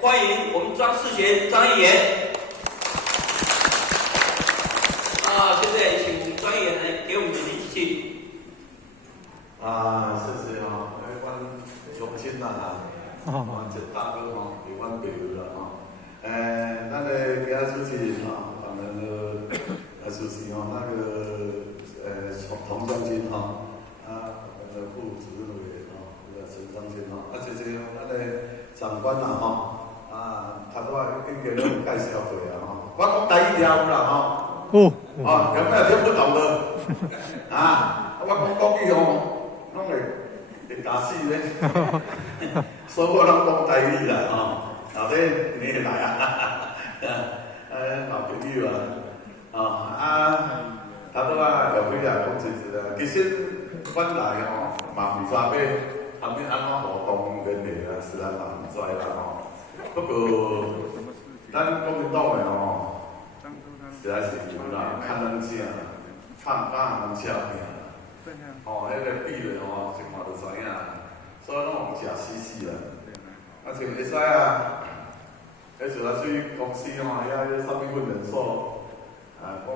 欢迎我们张世贤张议员。现在请我们张议员来给我们的理事信。谢谢阮荣幸这大哥是阮朋友啦咱的其他主持人当然主持童将军副主任委陈章先这咱的长官头拄已经拢介绍过我讲台语了有啦有没有听不懂的？我讲国语拢会打死咧，所以我拢讲台语啦后底你会来老朋友头拄后尾讲其实阮来嘛毋知要后面安怎活动联系实在嘛毋知啦不过咱国民党的实在是有啦，看人正，看人车拼迄个比例一看就知影，所以拢有食死啦。像会使迄阵去公司遐啥物训练所，讲员工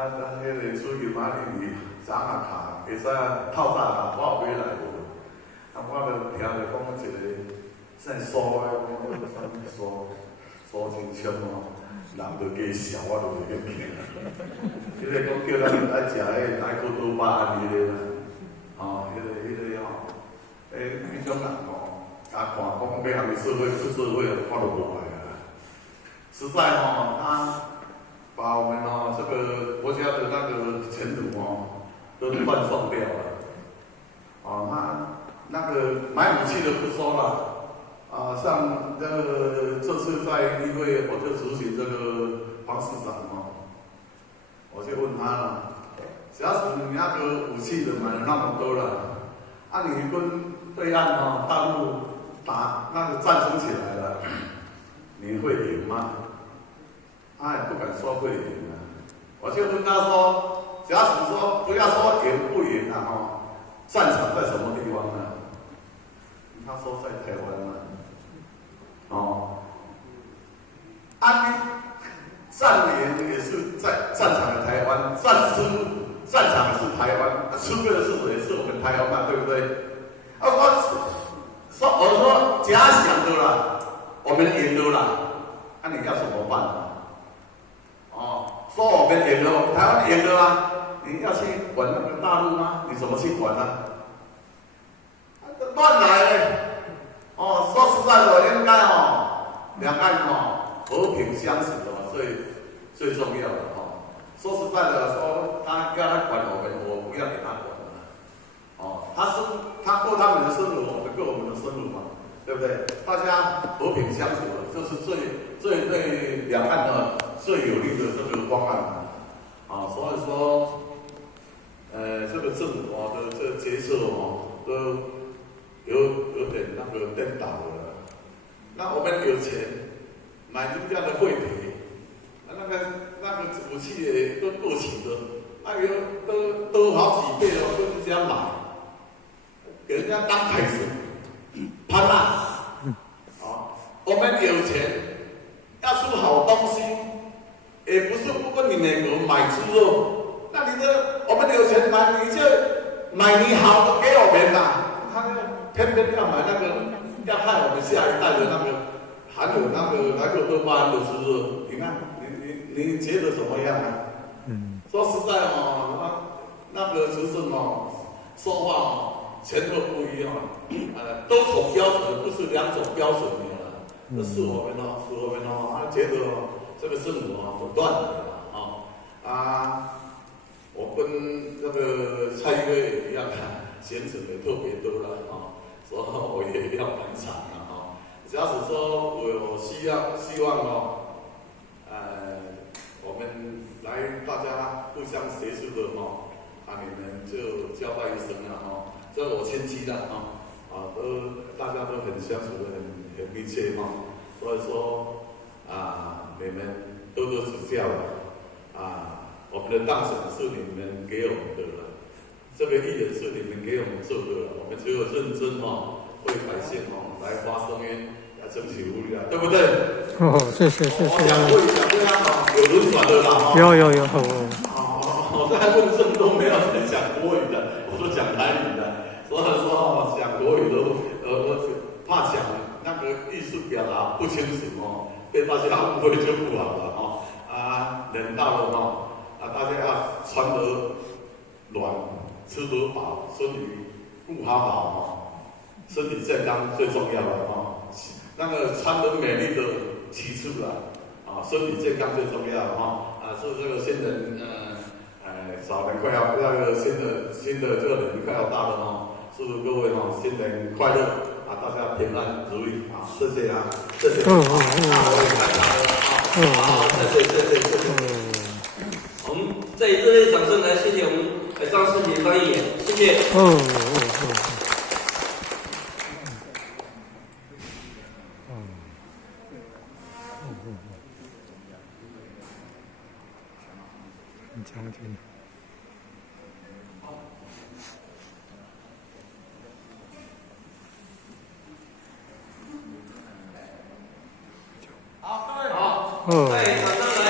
迄个主任早卡，会使透早我后尾来无，我就听着讲一个姓苏的，讲啥物苏金昌人就加笑，我就袂瘾听。迄个讲叫咱爱食迄爱克多巴胺迄个啦，迄种人看讲要向伊社会出社会，我就无爱啊。实在他把我们这个国家的那个前途都断送掉了。那个买武器的不说了。像这次在议会，我就咨询这个黄市长我就问他了，假使你那个武器的买了那么多了，你跟对岸大陆打那个战争起来了，你会赢吗？他也不敢说会赢我就问他说，假使说不要说赢不赢战场在什么地方呢？他说在台湾战赢也是在战场的台湾，战场也是台湾，输给的是谁？是我们台湾嘛，对不对？我说假想的啦，我们赢了啦，你要怎么办说我们赢了，台湾赢了啦，你要去管那个大陆吗？你怎么去管乱来嘞！说实在的，应该两岸和平相处最重要的说实在的，说他要他管我们，我不要给他管他过他们的生活，我们过我们的生活嘛，对不对？大家和平相处，这是最对两岸最有利的这个方案所以说，这个政府的这个决策都有点那个颠倒了。那我们有钱买人家的会体，那个武器也都过期的，都好几倍跟人家买，给人家当海神，潘我们有钱要出好东西，也不是不跟你美国买猪肉，那我们有钱买，你就买你好的给我们嘛。他偏偏要买那个，要害我们下一代的那个含有那个莱克多巴胺的猪肉，你看，你觉得怎么样说实在那个就是说话前后不一样多种标准，不是两种标准的这是我们觉得这个政府不断的我跟那个蔡英文也一样行程也特别多了所以我也要赶场假使说我希望我们来大家互相协助的你们就交代一声这我亲戚的大家都很相处的很密切所以说你们多多指教我们的当选是你们给我们的了，这个议员是你们给我们做的了，我们只有认真为百姓来发声音，争取福利啊，对不对？哦，谢谢。我讲过一下，对啊，有轮转的啦。有。在问这么多没有人讲国语的，我都讲台语的。所以说讲国语都怕讲那个艺术表达不清楚被大家误会就不好了人到了大家要穿得暖，吃得饱，身体顾好身体健康最重要了那个穿得美丽的其次身体健康最重要是这个新人早年快要那个新的这个年快要到了祝各位新年快乐大家平安如意谢谢谢谢我也看到了谢谢。我们再以热烈掌声来谢谢我们张世杰翻译员，谢谢。将军。好，各位，马上来，